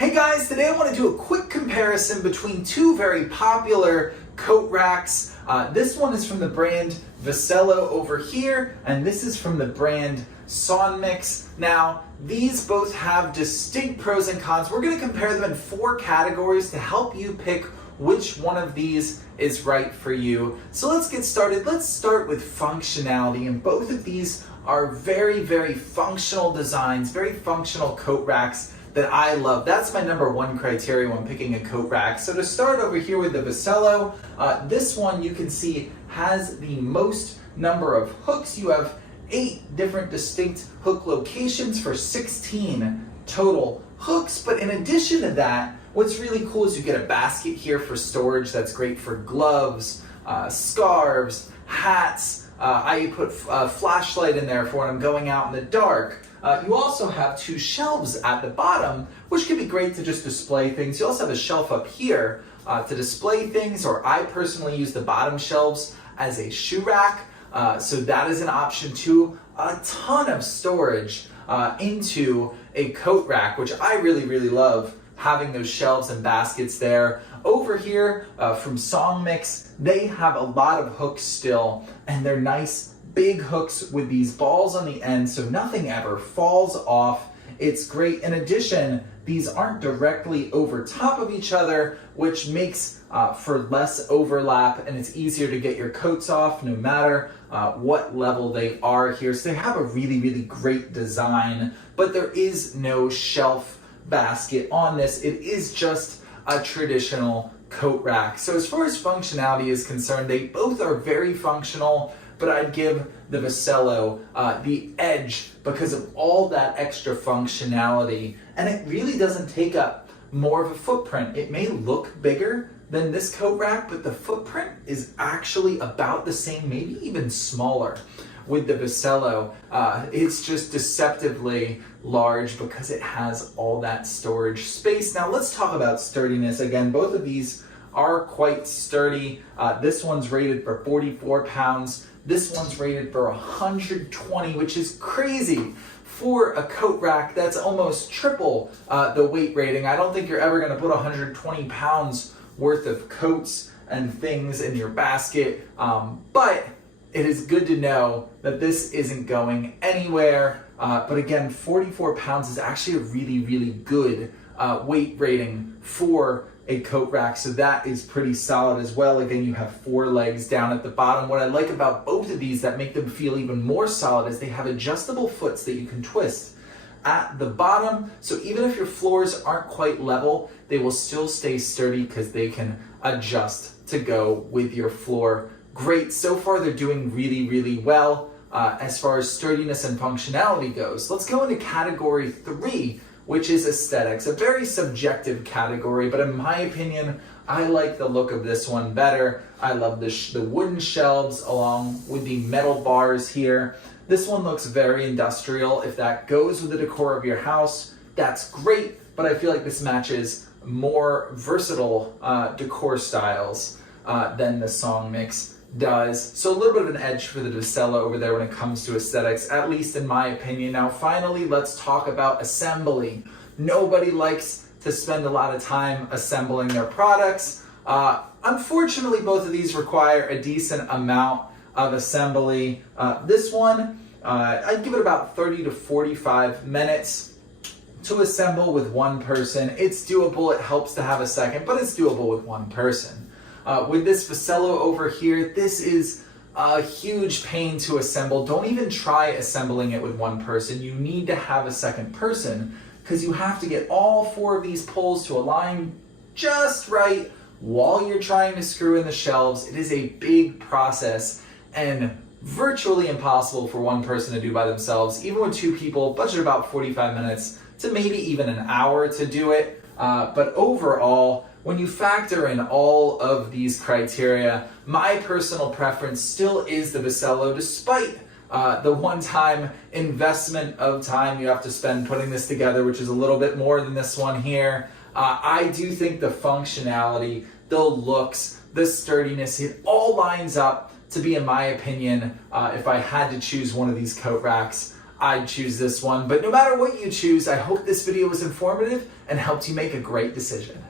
Hey guys, today I want to do a quick comparison between two very popular coat racks. This one is from the brand VECELO over here, and this is from the brand SONGMICS. Now, these both have distinct pros and cons. We're going to compare them in 4 categories to help you pick which one of these is right for you. So let's get started. Let's start with functionality, and both of these are very, very functional designs, very functional coat racks that I love. That's my number 1 criteria when picking a coat rack. So to start over here with the VECELO, this one you can see has the most number of hooks. You have 8 different distinct hook locations for 16 total hooks. But in addition to that, what's really cool is you get a basket here for storage. That's great for gloves, scarves, hats. I put a flashlight in there for when I'm going out in the dark. You also have 2 shelves at the bottom, which can be great to just display things. You also have a shelf up here to display things, or I personally use the bottom shelves as a shoe rack. So that is an option too. A ton of storage into a coat rack, which I really, really love, having those shelves and baskets there. Over here from SONGMICS, they have a lot of hooks still, and they're nice big hooks with these balls on the end, so nothing ever falls off. It's great. In addition, these aren't directly over top of each other, which makes for less overlap, and it's easier to get your coats off no matter what level they are here. So they have a really, really great design, but there is no shelf basket on this. It is just a traditional coat rack. So as far as functionality is concerned, they both are very functional, but I'd give the VECELO the edge because of all that extra functionality, and it really doesn't take up more of a footprint. It may look bigger than this coat rack, but the footprint is actually about the same, maybe even smaller with the VECELO. It's just deceptively large because it has all that storage space. Now let's talk about sturdiness. Again, both of these are quite sturdy. This one's rated for 44 pounds. This one's rated for 120, which is crazy for a coat rack. That's almost triple the weight rating. I don't think you're ever going to put 120 pounds worth of coats and things in your basket, but it is good to know that this isn't going anywhere. But again, 44 pounds is actually a really, really good weight rating for a coat rack, so that is pretty solid as well. Again, you have 4 legs down at the bottom. What I like about both of these that make them feel even more solid is they have adjustable foots that you can twist at the bottom, so even if your floors aren't quite level, they will still stay sturdy because they can adjust to go with your floor. Great. So far they're doing really, really well as far as sturdiness and functionality goes. Let's go into category 3, which is aesthetics, a very subjective category, but in my opinion, I like the look of this one better. I love the wooden shelves along with the metal bars here. This one looks very industrial. If that goes with the decor of your house, that's great, but I feel like this matches more versatile decor styles than the SONGMICS does. So a little bit of an edge for the VECELO over there when it comes to aesthetics, at least in my opinion. Now finally, let's talk about assembly. Nobody likes to spend a lot of time assembling their products. Unfortunately, both of these require a decent amount of assembly. This one, I'd give it about 30 to 45 minutes to assemble with one person. It's doable. It helps to have a second, but it's doable with one person. With this VECELO over here, this is a huge pain to assemble. Don't even try assembling it with one person. You need to have a second person because you have to get all 4 of these poles to align just right while you're trying to screw in the shelves. It is a big process and virtually impossible for one person to do by themselves. Even with 2 people, budget about 45 minutes to maybe even an hour to do it. But overall, when you factor in all of these criteria, my personal preference still is the VECELO, despite the one-time investment of time you have to spend putting this together, which is a little bit more than this one here. I do think the functionality, the looks, the sturdiness, it all lines up to be, in my opinion, if I had to choose one of these coat racks, I'd choose this one. But no matter what you choose, I hope this video was informative and helped you make a great decision.